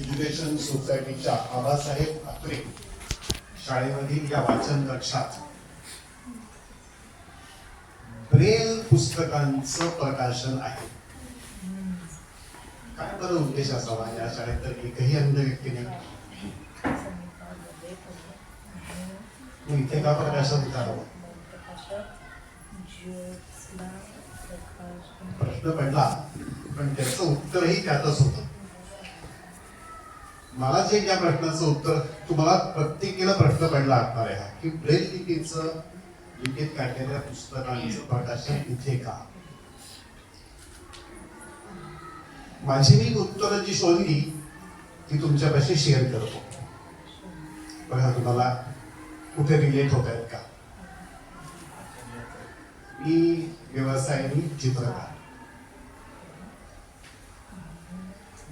Education सोसायटीच्या आबासाहेब आत्रे शाळेमधील या वाचन कक्षात ब्रेल पुस्तकांचं प्रकाशन आहे. काय बरं उद्देश असावा? या शाळेत तर एकही अंध व्यक्ती नाही. इथे का प्रकाशन करावं प्रश्न पडला पण त्याचं उत्तरही त्यातच होतं. मला जे या प्रश्नाचं उत्तर तुम्हाला प्रत्येकीला प्रश्न पडला असणार आहे हा, की ब्रेल लिपीचं लिपीत काढलेल्या पुस्तकांचं प्रकाशन इथे का? माझी मी उत्तरं जी शोधली ती तुमच्यापाशी शेअर करतो. बघा तुम्हाला कुठे रिलेट होत आहेत का? मी व्यवसायाने चित्रकार.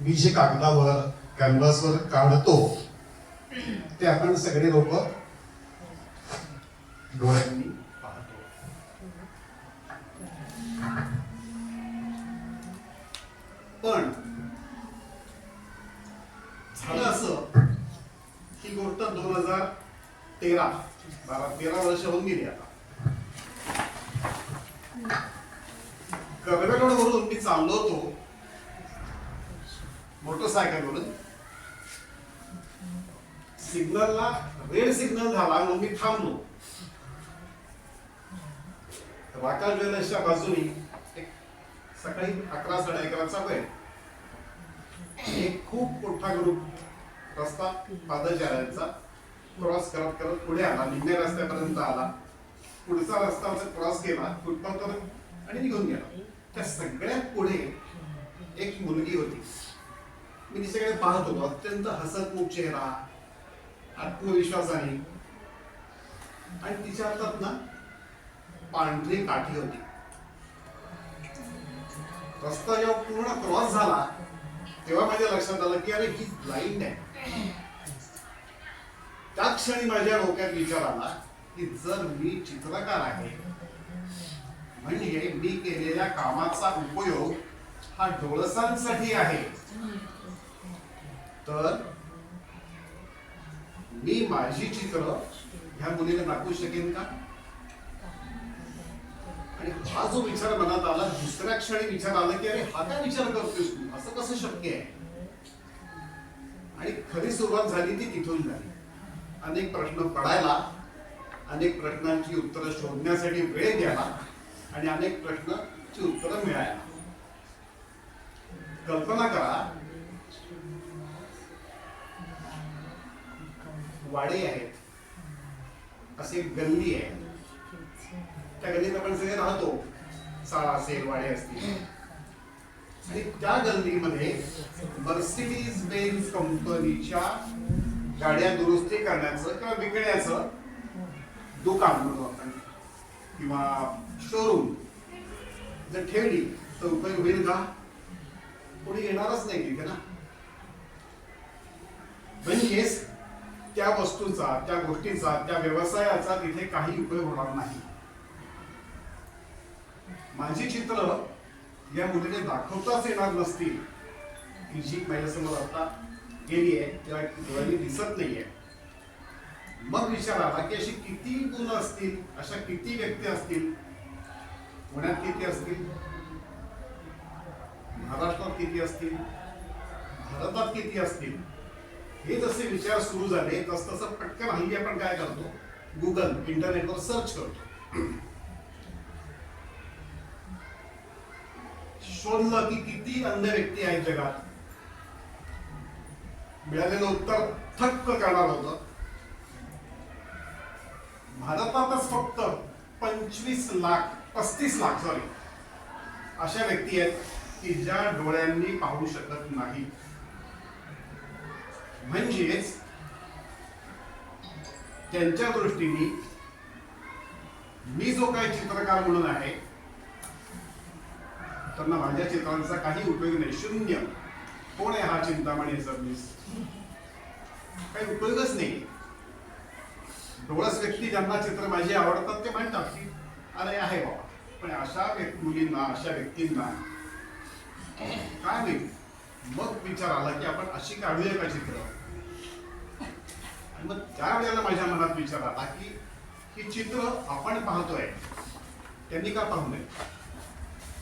मी जे कागदावर कॅनव्हासवर काढतो ते आपण सगळे लोक डोळ्यांनी पाहतो. पण झालं असं ही गोष्ट दोन हजार तेरा बारा तेरा वर्ष होऊन गेली आता. कर्वेगडवरून मी चाललो होतो. मोटरसायकलवरून. सिग्नलला रेड सिग्नल झाला मग मी थांबलो. वाका ज्वेलर्सच्या बाजूनी एक सकाळी अकरा साडे अकराचा वेळ. एक खूप मोठा ग्रुप रस्ता पादचाऱ्यांचा क्रॉस करत करत पुढे आला. निम्म्या रस्त्यापर्यंत आला. पुढचा रस्ता क्रॉस केला. फुटपाथ आणि निघून गेला. त्या सगळ्यात पुढे एक मुलगी होती. मी तिच्याकडे पाहत होतो. अत्यंत हसतमुख चेहरा. आत्मविश्वासाने. आणि तिच्या हातात ना पांढरी काठी होती. रस्ता जेव्हा पूर्ण क्रॉस झाला तेव्हा माझ्या लक्षात आलं की अरे ही ब्लाइंड आहे. त्या क्षणी माझ्या डोक्यात विचार आला की जर मी चित्रकार आहे म्हणजे मी केलेल्या कामाचा उपयोग हा डोळसांसाठी आहे. तर मी माझी चित्र ह्या मुलीला दाखवू शकेन का? आणि हा जो विचार मनात आला दुसऱ्या क्षणी विचार आला की अरे हा काय विचार करतोस तू? असं कसं शक्य आहे? आणि खरी सुरुवात झाली ती तिथून झाली. अनेक प्रश्न पडायला अनेक प्रश्नांची उत्तरं शोधण्यासाठी वेळ द्यायला आणि अनेक प्रश्नांची उत्तरं मिळायला. कल्पना करा वाडे आहेत. असे गल्ली आहे त्या गल्लीत आपण सगळे राहतो. शाळा असेल वाडे असतील. आणि त्या गल्लीमध्ये मर्सिडीज बेन्स कंपनीच्या गाड्या दुरुस्ती करण्याचं किंवा विकण्याचं दुकान म्हणतो आपण. किंवा शोरूम जर ठेवली तर उपयोग होईल का? कोणी येणारच नाही तिथे ना. म्हणजेच त्या वस्तूचा त्या गोष्टीचा त्या व्यवसायाचा तिथे काही उपयोग होणार नाही. माझी चित्र या मुलीने दाखवताच येणार नसतील. की जी माझ्यासमोर आता गेली आहे किंवा डोळ्यांनी दिसत नाहीये. मग विचार आला की अशी किती गुण असतील अशा किती व्यक्ती असतील? पुण्यात किती असतील? महाराष्ट्रात किती असतील? भारतात किती असतील? हे जसे विचार सुरू झाले. तस तसं पटकन हल्ली आपण काय करतो? गुगल इंटरनेटवर सर्च करतो. शोधलं की किती अंध व्यक्ती आहेत जगात? मिळालेलं उत्तर थक्क करणार होतं. भारतातच फक्त पंचवीस लाख पस्तीस लाख सॉरी अशा व्यक्ती आहेत की ज्या डोळ्यांनी पाहू शकत नाही म्हणजेच त्यांच्या दृष्टीने मी जो काही चित्रकार म्हणून आहे त्यांना माझ्या चित्रांचा काही उपयोग नाही. शून्य. कोण आहे हा चिंतामणी सबनीस काही उपयोगच नाही. डोळस व्यक्ती ज्यांना चित्र माझी आवडतात ते म्हणतात की अरे आहे बाबा. पण अशा मुलींना अशा व्यक्तींना काय नाही. मग विचार आला की आपण अशी काढूया का चित्र? आणि मग त्यावेळेला माझ्या मनात विचार आला की ही चित्र आपण पाहतोय त्यांनी का पाहू नये?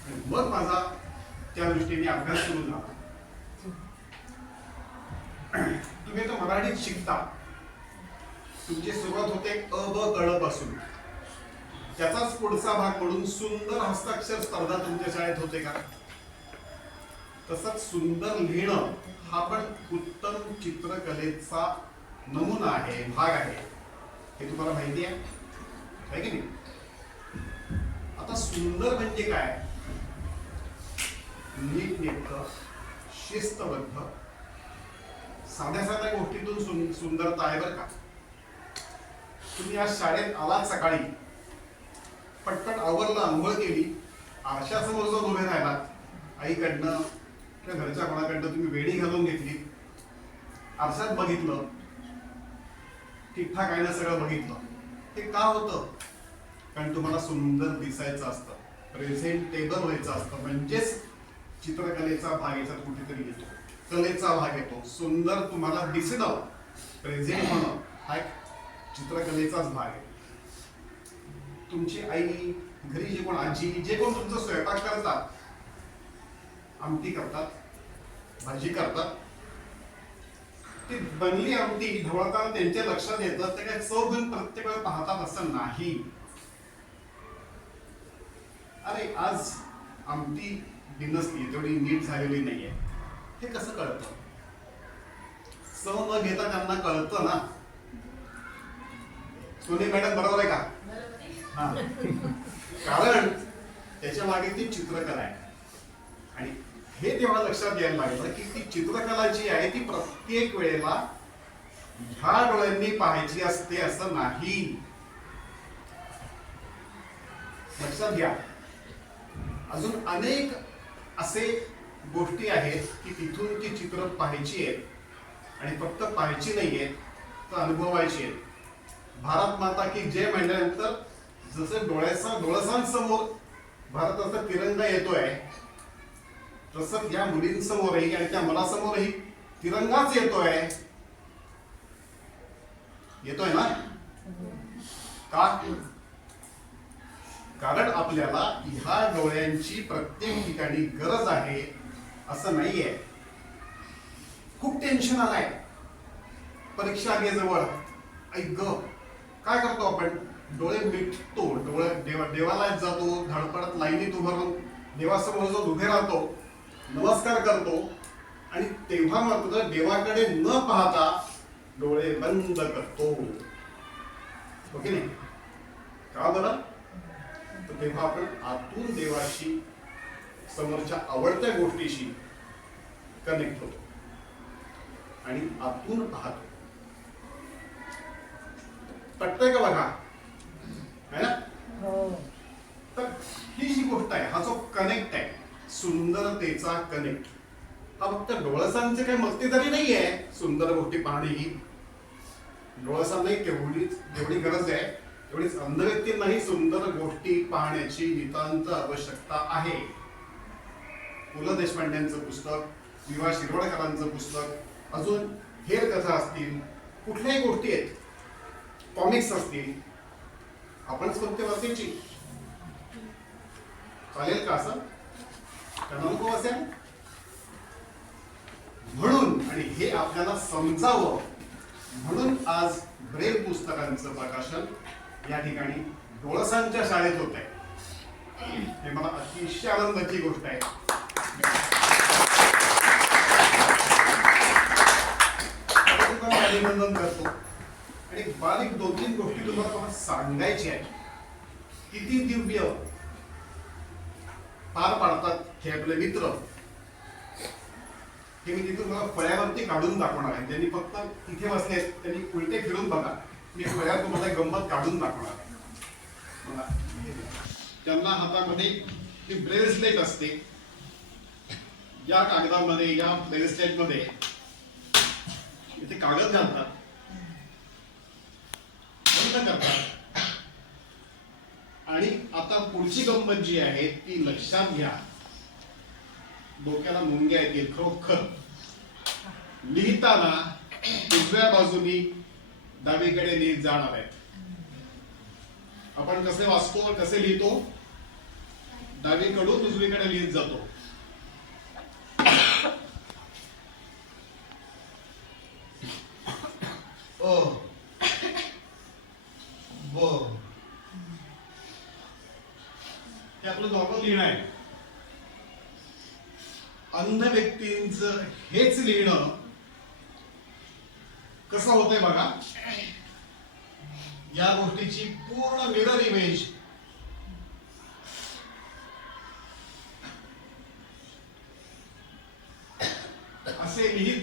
आणि मग माझा त्या दृष्टीने अभ्यास सुरू झाला. तुम्ही तर मराठीत शिकता. तुमची सुरुवात होते अ ब कळपासून. त्याचाच पुढचा भाग म्हणून सुंदर हस्ताक्षर स्पर्धा तुमच्या शाळेत होते का? तसंच सुंदर लिहिणं हा पण उत्तम चित्रकलेचा नमुना आहे भाग आहे. हे तुम्हाला माहिती आहे? की नाही? आता सुंदर म्हणजे काय? नीटनेटक शिस्तबद्ध. साध्या साध्या गोष्टीतून सुं- सुंदरता आहे बरं का. तुम्ही आज शाळेत आलात सकाळी. पटपट आवरलं आंघोळ केली. आरशासमोर जाऊन उभे राहिलात. आईकडनं किंवा घरच्या कोणाकडनं तुम्ही वेणी घालून घेतली. आरशात बघितलं. ठीकठाक आहे ना सगळं बघितलं. ते का होतं? कारण तुम्हाला सुंदर दिसायचं असतं. प्रेझेंटेबल व्हायचं असतं. म्हणजेच चित्रकलेचा भाग याच्यात कुठेतरी येतो. कलेचा भाग येतो. सुंदर तुम्हाला दिसणं प्रेझेंट होणं हा एक चित्रकलेचाच भाग आहे. तुमची आई घरी जे कोण आजी जे कोण तुमचा स्वयंपाक करतात आमटी करतात भाजी करतात ती बनली आमटी ढवळताना त्यांच्या लक्षात येतं ते काय चव घेऊन प्रत्येक वेळा पाहतात असं नाही. अरे आज आमटी बिनसली तेवढी नीट झालेली नाहीये. हे कसं कळतं? चव न घेता त्यांना कळतं ना. सोनी मॅडम बरोबर आहे का? हा. कारण त्याच्यामागे ती चित्रकला आहे. हे तेव्हा लक्षात यायला लागलं की ती चित्रकला जी आहे ती प्रत्येक वेळेला ह्या डोळ्यांनी पाहायची असते असं नाही. लक्षात घ्या. अजून अनेक असे गोष्टी आहेत की तिथून ती चित्र पाहायची आहेत आणि फक्त पाहायची नाहीये तर अनुभवायची आहेत. भारत माता की जय म्हणल्यानंतर जसं डोळ्याचा डोळसांसमोर भारताचा तिरंगा येतोय तसंच या मुलींसमोरही आणि त्या मुलासमोरही तिरंगाच येतोय. येतोय ना? का? कारण आपल्याला ह्या डोळ्यांची प्रत्येक ठिकाणी गरज आहे असं नाहीये. खूप टेन्शन आलाय. परीक्षा घे जवळ ऐक ग काय करतो आपण? डोळे मिटतो. डोळे देवा देवालयात जातो. धडपडत लाईनीत उभारून देवासमोर जो उभे राहतो. नमस्कार करतो. आणि तेव्हा मात्र देवाकडे न पाहता डोळे बंद करतो. हो की नाही? का बरं? तर तेव्हा आपण आतून देवाशी समोरच्या आवडत्या गोष्टीशी कनेक्ट होतो. आणि आतून पाहतो. पटतंय का बघा? है ना? तर ही जी गोष्ट आहे हा जो कनेक्ट आहे सुंदरतेचा कनेक्ट हा फक्त डोळसांचे काही मस्तीदारी नाही आहे सुंदर गोष्टी पाहणे ही डोळसांनाही केवढीच जेवढी गरज आहे. तेवढीच अंध व्यक्तींनाही सुंदर गोष्टी पाहण्याची नितांत आवश्यकता आहे. पु ल देशपांड्यांचं पुस्तक विवा शिरोडकरांचं पुस्तक अजून हेर कथा असतील कुठल्याही गोष्टी आहेत. कॉमिक्स असतील. आपणच फक्त वाचायची? चालेल का असं? क्रमांक नको असेल म्हणून आणि हे आपल्याला समजावं म्हणून आज ब्रेल पुस्तकांचं प्रकाशन या ठिकाणी डोळसांच्या शाळेत होत आहे. हे मला अतिशय आनंदाची गोष्ट आहे. अभिनंदन करतो. आणि बारीक दोन तीन गोष्टी तुम्हाला सांगायची आहे किती दिव्य पार पाडतात हे आपले मित्र. हे मी तिथून मला फळ्यावरती काढून दाखवणार आहे. त्यांनी फक्त तिथे बसले आहेत, त्यांनी उलटे फिरून बघा. मी फळ्यावर तुम्हाला गंमत काढून दाखवणार आहे. त्यांना हातामध्ये ती ब्रेसलेट असते या कागदामध्ये या ब्रेसलेटमध्ये इथे कागद घालतात. बंद करतात. आणि आता पुढची गंमत जी आहे ती लक्षात घ्या. डोक्याला मुंग्या येतील खरोखर. लिहिताना उजव्या बाजूनी डावीकडे लिहित जाणार आहेत. आपण कसे वाचतो कसे लिहितो? डावीकडून उजवीकडे लिहित जातो.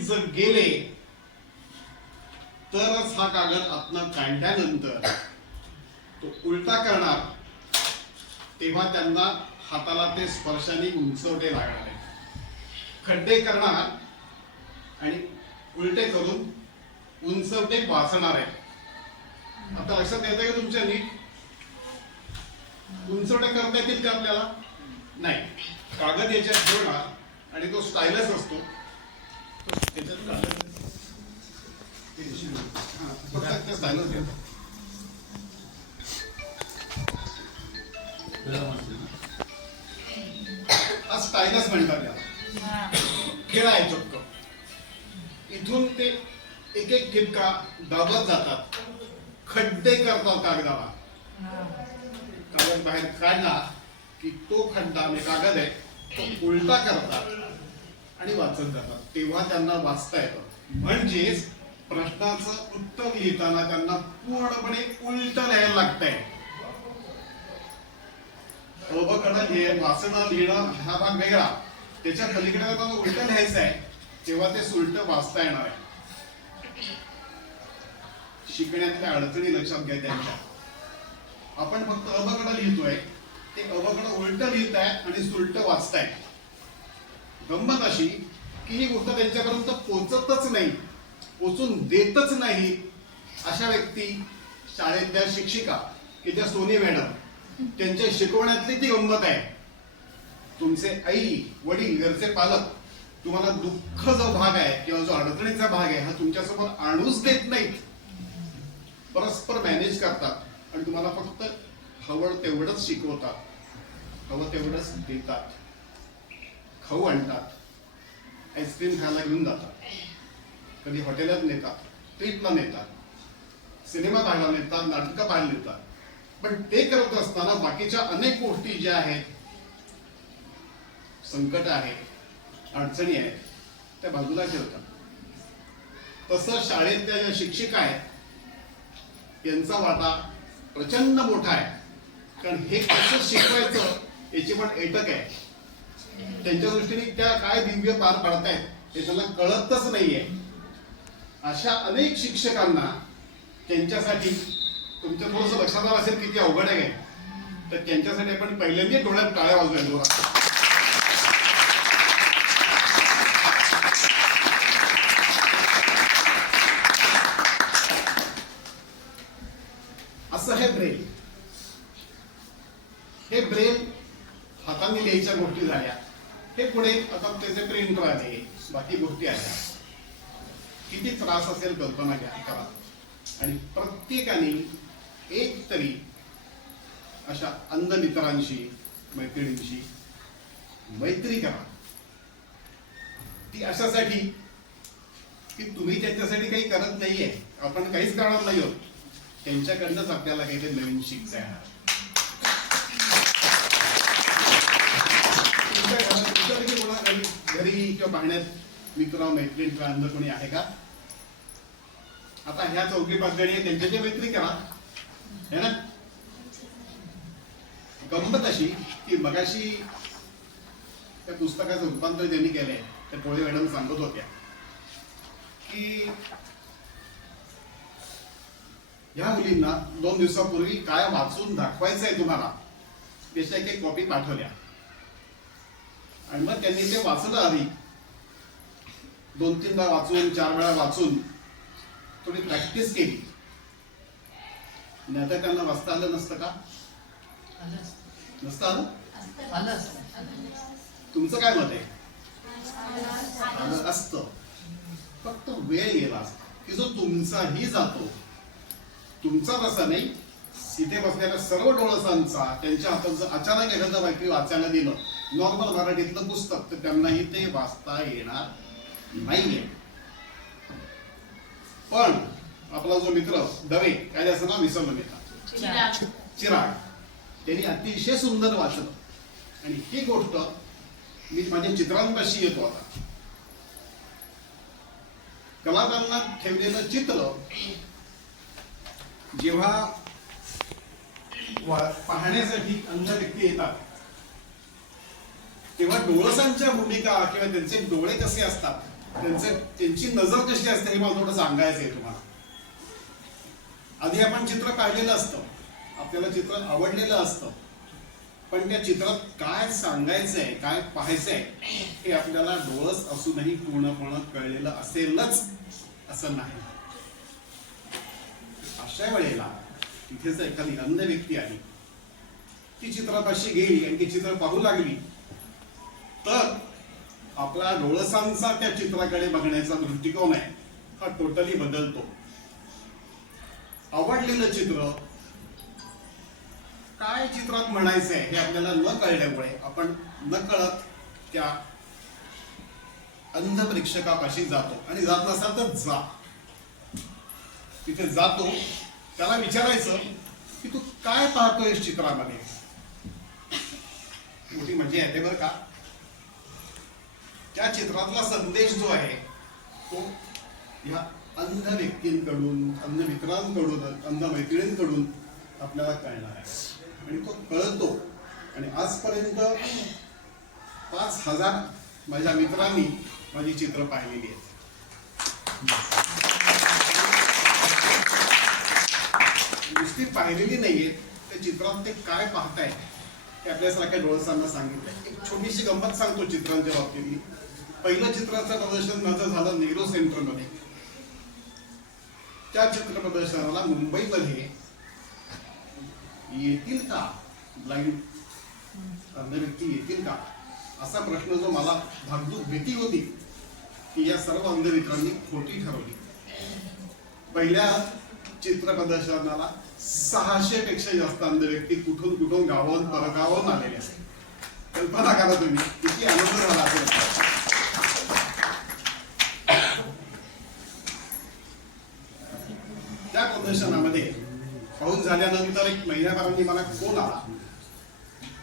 जर गेले तरच हा कागद आतनं काढल्यानंतर तो उलटा करणार तेव्हा त्यांना हाताला ते स्पर्शाने उंचवटे लागणार आहे खड्डे करणार आणि उलटे करून उंचवटे वाचणार आहे आता लक्षात येत का तुमच्या नीट? उंचवटे करता येतील का आपल्याला? नाही. कागद याच्यात ठेवणार आणि तो स्टायलस असतो. स्टायलस म्हणतात त्याला खेळ आहे चक्क इथून ते एक एक ठिपका दाबत जातात. खड्डे करतात कागदाला. कागद बाहेर काढला की तो खड्डा म्हणजे कागद आहे तो उलटा करतात आणि वाचत जातात. तेव्हा त्यांना वाचता येतं. म्हणजेच प्रश्नाचं उत्तर लिहिताना त्यांना पूर्णपणे उलट लिहायला लागतंय. अवकडं वाचणं लिहिणं हा भाग वेगळा. त्याच्या पलीकडे त्यांना उलट लिहायचं आहे तेव्हा ते सुलट वाचता येणार आहे. शिकण्यातल्या अडचणी लक्षात घ्या त्यांच्या. आपण फक्त अबकडं लिहितोय. ते अबकडं उलट लिहित आहे आणि सुलट वाचताय. गंमत अशी की ही गोष्ट त्यांच्यापर्यंत पोचतच नाही पोचून देतच नाही अशा व्यक्ती शाळेतल्या शिक्षिका की ज्या सोनी मॅडम त्यांच्या शिकवण्यातली ती गंमत आहे. तुमचे आई वडील घरचे पालक तुम्हाला दुःख जो भाग आहे किंवा जो अडचणीचा भाग आहे हा तुमच्यासमोर आणूच देत नाहीत. परस्पर मॅनेज करतात आणि तुम्हाला फक्त हवं तेवढंच शिकवतात हवं तेवढंच देतात. खाऊ आणतात. आईस्क्रीम खायला घेऊन जातात. कधी हॉटेलात नेतात ट्रीपला नेतात सिनेमा पाहायला नेतात नाटकं पाहायला नेतात. पण ते करत असताना बाकीच्या अनेक गोष्टी ज्या आहेत संकट आहेत अडचणी आहेत त्या बाजूला ठेवतात. तसं शाळेतल्या ज्या शिक्षिका आहेत यांचा वाटा प्रचंड मोठा आहे. कारण हे कसं शिकवायचं याची पण एटक आहे. त्यांच्या दृष्टीने त्या काय दिव्य पार पाडतायत हे त्यांना कळतच नाहीये. अशा अनेक शिक्षकांना त्यांच्यासाठी तुमच्या थोडस लक्षात आलं असेल किती अवघड आहे. तर त्यांच्यासाठी आपण पहिल्यांदा डोळ्यात टाळ्या वाजवायला जोरात असं हे ब्रेल. हे ब्रेल हाताने लिहायच्या गोष्टी झाल्या. हे पुढे आता त्याचे प्रिंट राहते बाकी गोष्टी आहेत. किती त्रास असेल कल्पना घ्या करा. आणि प्रत्येकाने एक तरी अशा अंध मित्रांशी मैत्रिणींशी मैत्री करा. ती अशासाठी की तुम्ही त्यांच्यासाठी काही करत नाहीये. आपण काहीच करणार नाही आहोत. त्यांच्याकडनंच आपल्याला काहीतरी नवीन शिकता येणार तुमच्या घरात तुमच्यापैकी कोणा घरी- घरी किंवा पाहण्यात मित्र मैत्रीण किंवा अंध कोणी आहे का? आता ह्या चौकी पाचगणी त्यांच्याशी मैत्री करा. है ना? गंमत अशी की मगाशी त्या पुस्तकाचं रूपांतर त्यांनी केलंय त्या पोळे मॅडम सांगत होत्या की या मुलींना दोन दिवसापूर्वी काय वाचून दाखवायचं आहे तुम्हाला त्याच्या एक एक कॉपी पाठवल्या. आणि मग त्यांनी ते वाचलं आधी दोन तीनदा वाचून चार वेळा वाचून थोडी प्रॅक्टिस केली. नाही त्यांना वाचता आलं नसतं का? नसतं आलं? तुमचं काय मत आहे? आलं असतं. फक्त वेळ गेला असता. की जो तुमचाही जातो तुमचा तसा नाही इथे बसलेल्या सर्व डोळसांचा त्यांच्या हातात जर अचानक एखादं वाक्य वाचायला दिलं नॉर्मल मराठीतलं पुस्तक तर त्यांनाही ते वाचता येणार नाहीये. पण आपला जो मित्र दवे काय त्याचं नाव विसरलं मी आता. चिराग. त्यांनी अतिशय सुंदर वाचलं. आणि ही गोष्ट मी माझ्या चित्रांपाशी येतो आता. कलाकारांना ठेवलेलं चित्र जेव्हा पाहण्यासाठी अंध व्यक्ती येतात तेव्हा डोळसांच्या भूमिका किंवा त्यांचे डोळे कसे असतात त्यांचे त्यांची नजर कशी असते हे मला थोडं सांगायचं आहे तुम्हाला. आधी आपण चित्र पाहिलेलं असतं. आपल्याला चित्र आवडलेलं असतं. पण त्या चित्रात काय सांगायचंय काय पाहायचंय हे आपल्याला डोळस असूनही पूर्णपणे कळलेलं असेलच असं नाही. अशा वेळेला तिथेच एखादी अंध व्यक्ती आली. ती चित्रापाशी गेली आणि ती चित्र पाहू लागली. तर आपला डोळसांचा त्या चित्राकडे बघण्याचा दृष्टिकोन आहे. हा टोटली बदलतो. आवडलेलं चित्र काय चित्रात म्हणायचंय हे आपल्याला न कळल्यामुळे आपण न कळत त्या अंध प्रेक्षकापाशी जातो. आणि जात नसाल तर जा. तिथे जातो. त्याला विचारायचं की तू काय पाहतोय चित्रामध्ये? मोठी मजा येते बरं का. त्या चित्रातला संदेश जो आहे तो या अंध व्यक्तींकडून अंध मित्रांकडून अंध मैत्रिणींकडून आपल्याला कळणार आहे. आणि तो कळतो. आणि आजपर्यंत पाच हजार माझ्या मित्रांनी माझी चित्र पाहिलेली आहेत. नुसती पाहिलेली नाहीये त्या चित्रात ते काय पाहताय ते आपल्यासारख्या डोळसांना सांगितलंय. एक छोटीशी गंमत सांगतो चित्रांच्या बाबतीत मी. पहिलं चित्राचं प्रदर्शन माझं झालं नेहरू सेंटरमध्ये. त्या चित्र प्रदर्शनाला मुंबईमध्ये येतील का? ब्लाइंड अंध व्यक्ती येतील का? असा प्रश्न जो मला धाकधूक भीती होती की या सर्व अंध मित्रांनी खोटी ठरवली. पहिल्या चित्र प्रदर्शनाला सहाशे पेक्षा जास्त अंध व्यक्ती कुठून कुठून गावाहून परगावाहून आलेले असतात कल्पना करा तुम्ही किती आनंद झाला असेल. मार्गदर्शनामध्ये पाहून झाल्यानंतर एक महिन्याभरांनी मला फोन आला.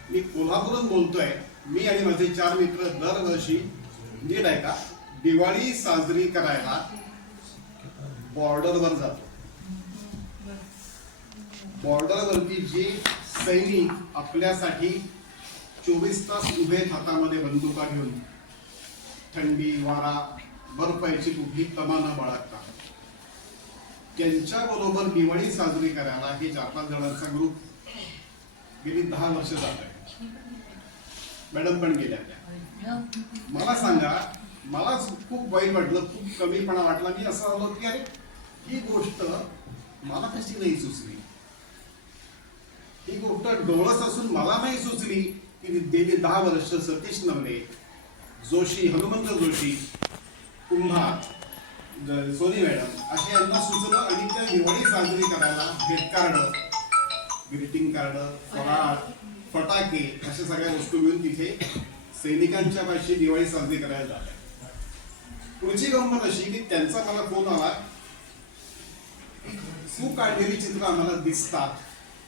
मी कोल्हापूरून बोलतोय. मी आणि माझे चार मित्र दरवर्षी नीट आहे का? दिवाळी साजरी करायला बॉर्डरवर जातो. बॉर्डरवरती जे सैनिक आपल्यासाठी चोवीस तास उभे हातामध्ये बंदुका घेऊन थंडी वारा बर्फ याची कुठली तमा बाळगतात. बाळगता बरोबर दिवाळी साजरी करायला हे चार पाच जणांचा ग्रुप गेली दहा वर्ष जात आहे. मॅडम पण गेल्या मला सांगा मला खूप वाईट वाटलं खूप कमीपणा वाटला. मी असं आलो की अरे ही गोष्ट मला कशी नाही सुचली? ही गोष्ट डोळस असून मला नाही सुचली की गेली दहा वर्ष सतीश नवले जोशी हनुमंत जोशी कुंभार सोनी मॅडम असे यांना सुचलं आणि त्या दिवाळी साजरी करायला भेट कार्ड ग्रीटिंग कार्ड फराळ फटाके अशा सगळ्या वस्तू मिळून तिथे सैनिकांच्या पाशी दिवाळी साजरी करायला जात पुढची गंमत अशी की त्यांचा मला फोन आला. खूप काढलेली चित्र आम्हाला दिसतात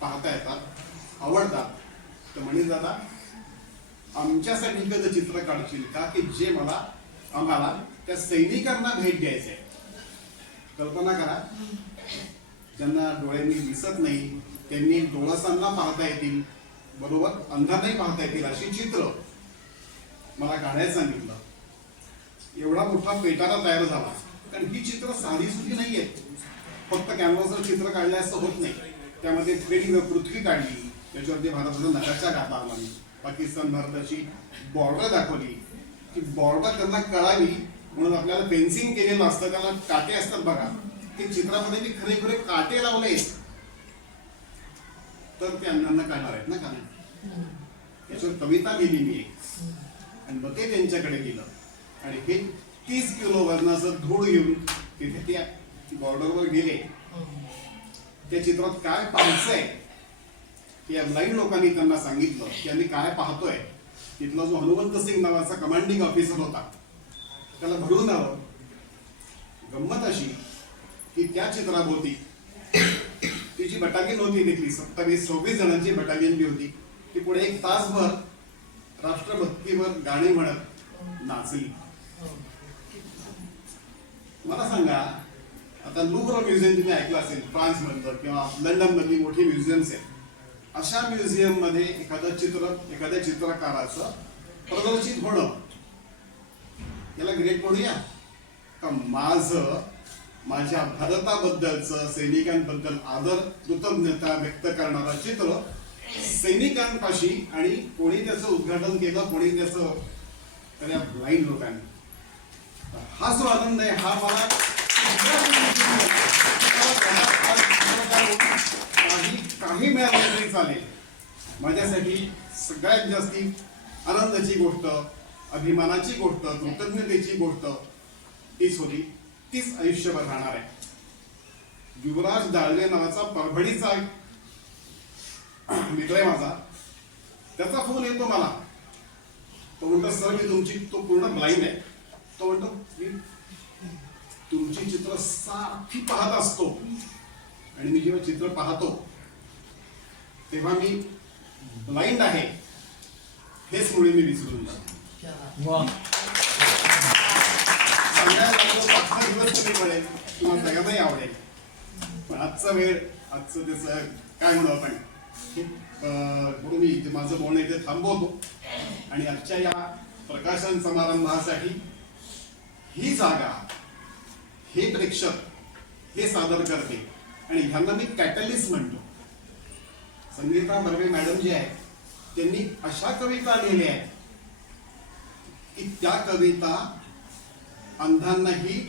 पाहता येतात आवडतात. तर म्हणे दादा आमच्यासाठी कधी चित्र काढशील का? की जे मला आम्हाला त्या सैनिकांना भेट द्यायचं आहे कल्पना करा. ज्यांना डोळ्यांनी दिसत नाही त्यांनी डोळसांना पाहता येतील. बरोबर? अंधांनाही पाहता येतील अशी चित्र. मला काढायला सांगितलं एवढा मोठा पेटारा तयार झाला. कारण ही चित्र साधी सुधी नाही आहेत. फक्त कॅनव्हासवर चित्र काढलं असं होत नाही. त्यामध्ये थ्रेडिंग पृथ्वी काढली. त्याच्यावरती भारताचा नकाशा घातला पाकिस्तान भारताची बॉर्डर दाखवली. ती बॉर्डर त्यांना कळावी म्हणून आपल्याला फेन्सिंग केलेलं असतं त्याला काटे असतात बघा. ते चित्रामध्ये मी खरे खरे काटे लावले तर ते अण्णांना काढणार आहेत ना का त्याच्यावर कविता लिहिली मी एक आणि मग ते त्यांच्याकडे गेलं. आणि हे तीस किलो वजनाचं धूळ घेऊन तिथे त्या बॉर्डरवर गेले. त्या चित्रात काय पाहायचंय की या ब्लाइंड लोकांनी त्यांना सांगितलं की आम्ही काय पाहतोय. तिथला जो हनुमंत सिंग नावाचा कमांडिंग ऑफिसर होता त्याला भरून आलं गंमत अशी की त्या चित्राभोवती ती जी बटालियन होती तिथली सत्तावीस सव्वीस जणांची बटालियन जी होती ती पुढे एक तासभर राष्ट्रभक्तीवर गाणी म्हणत नाचली. मला सांगा आता लुग्रो म्युझियम तुम्ही ऐकलं असेल फ्रान्स मधलं किंवा लंडन मधली मोठी म्युझियम्स आहेत. अशा म्युझियममध्ये एखादं चित्र एखाद्या चित्रकाराचं प्रदर्शित होणं याला ग्रेट म्हणूया. का माझं माझ्या भारताबद्दलचं सैनिकांबद्दल आदर कृतज्ञता व्यक्त करणारं चित्र सैनिकांपाशी आणि कोणी त्याचं उद्घाटन केलं कोणी त्याचं त्या या ब्लाइंड लोकांनी हा जो आनंद आहे हा मला काही काही मिळालं तरी चालेल. माझ्यासाठी सगळ्यात जास्ती आनंदाची गोष्ट अभिमानाची गोष्ट कृतज्ञतेची गोष्ट तीच होती तीच आयुष्यभर राहणार आहे. युवराज दाळवे नावाचा परभणीचा एक मित्र आहे माझा. त्याचा फोन येतो मला. तो म्हणतो सर मी तुमची तो पूर्ण ब्लाइंड आहे. तो म्हणतो मी तुमची चित्र सारखी पाहत असतो. आणि मी जेव्हा चित्र पाहतो तेव्हा मी ब्लाइंड आहे. हेच मुळे मी विसरून जातो. वा पडेल किंवा सगळ्यांनाही आवडेल पण आजचा वेळ आजचं त्याचं काय म्हणू आपण म्हणून मी इथे माझं बोलणं इथे थांबवतो आणि आजच्या या प्रकाशन समारंभासाठी ही जागा हे प्रेक्षक हे सादर करते. आणि ह्यांना मी कॅटलिस्ट म्हणतो. संगीता बर्वे मॅडम जे आहेत त्यांनी अशा कविता लिहिल्या आहेत. की त्या कविता अंधांनाही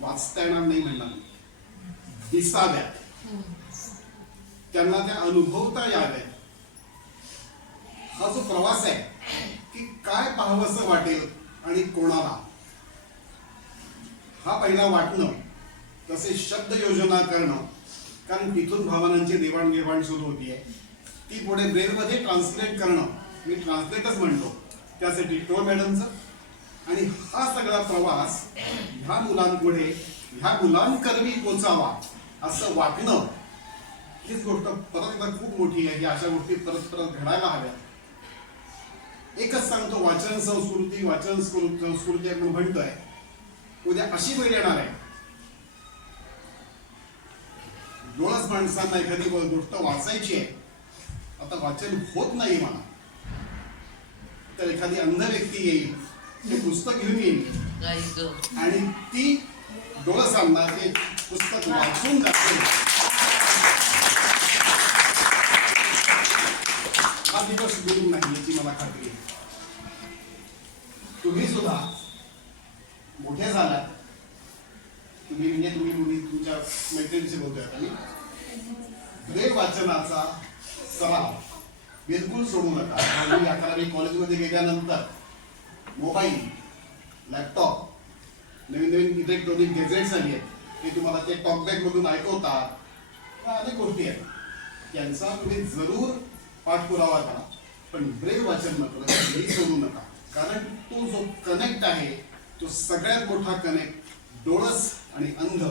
वाचता येणार नाही म्हणणार मी. दिसाव्यात त्यांना त्या अनुभवता याव्यात हा जो प्रवास आहे की काय पाहावंसं वाटेल आणि कोणाला? हा पहिला वाटणं तसे शब्द योजना करणं कारण तिथून भावनांची देवाणघेवाण सुरू होतीये. ती पुढे ब्रेलमध्ये ट्रान्सलेट करणं मी ट्रान्सलेटच म्हणतो. त्यासाठी टोळ मॅडमचं. आणि हा सगळा प्रवास ह्या मुलांपुढे ह्या मुलांकरवी पोचावा असं वाटणं. हीच गोष्ट परत एकदा खूप मोठी आहे. की अशा गोष्टी परत परत घडायला हव्यात. एकच सांगतो वाचन संस्कृती वाचन संस्कृती आपण म्हणतोय उद्या अशी वेळ येणार आहे. डोळस माणसांना एखादी गोष्ट वाचायची आहे. आता वाचन होत नाही मला तर एखादी अंध व्यक्ती येईल ते पुस्तक घेऊन येईल. आणि ती डोळसांना ते पुस्तक वाचून दाखवेल हा दिवस दूर नाही याची मला खात्री आहे. तुम्ही सुद्धा मोठे झालात. तुम्ही म्हणजे तुम्ही मुली तुमच्या मैत्रिणीशी बोलतोय ब्रेक वाचनाचा सराव बिलकुल सोडू नका. दहावी अकरावी कॉलेजमध्ये गेल्यानंतर मोबाईल लॅपटॉप नवीन नवीन इलेक्ट्रॉनिक गॅजेट्स आली आहेत. ते तुम्हाला ते टॉकबॅकमधून ऐकवतात. अनेक गोष्टी आहेत. त्यांचा तुम्ही जरूर पाठपुरावा करा. पण ब्रेव वाचन मात्र कधीही सोडू नका. कारण तो जो कनेक्ट आहे तो सगळ्यात मोठा कनेक्ट डोळस आणि अंध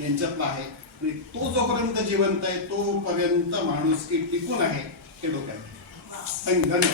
यांच्यातला आहे. आणि तो जोपर्यंत जिवंत आहे तोपर्यंत माणूस की टिकून आहे हे डोक्यात 哎，你那里。